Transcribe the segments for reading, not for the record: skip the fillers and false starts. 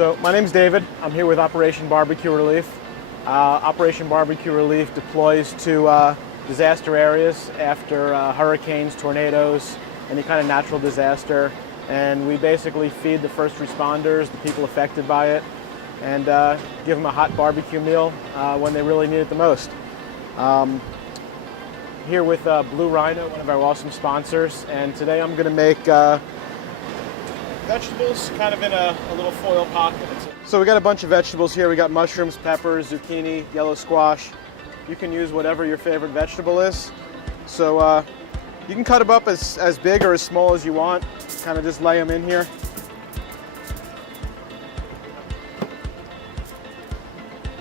So my name's David. I'm here with Operation BBQ Relief. Operation BBQ Relief deploys to disaster areas after hurricanes, tornadoes, any kind of natural disaster. And we basically feed the first responders, the people affected by it, and give them a hot barbecue meal when they really need it the most. Here with Blue Rhino, one of our awesome sponsors, and today I'm going to make vegetables kind of in a little foil pocket. So we got a bunch of vegetables here. We got mushrooms, peppers, zucchini, yellow squash. You can use whatever your favorite vegetable is. So you can cut them up as big or as small as you want. Kind of just lay them in here.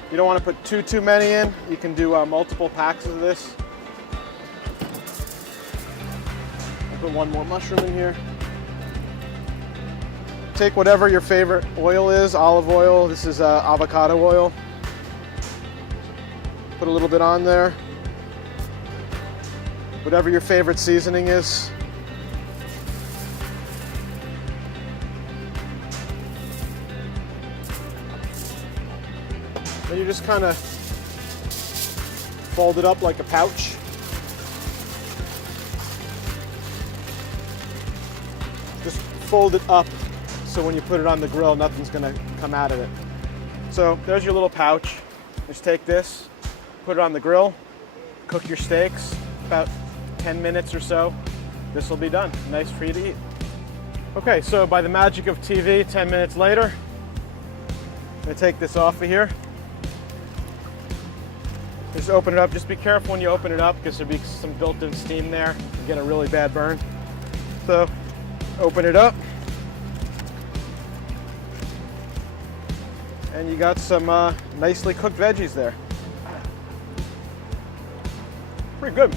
You don't want to put too many in. You can do multiple packs of this. I'll put one more mushroom in here. Take whatever your favorite oil is, olive oil. This is avocado oil. Put a little bit on there. Whatever your favorite seasoning is. Then you just kind of fold it up like a pouch. Just fold it up so when you put it on the grill, nothing's going to come out of it. So there's your little pouch. Just take this, put it on the grill, cook your steaks, about 10 minutes or so. This will be done. Nice for you to eat. Okay, so by the magic of TV, 10 minutes later, I'm going to take this off of here. Just open it up. Just be careful when you open it up because there'll be some built-in steam there. You get a really bad burn. So open it up. And you got some nicely cooked veggies there. Pretty good.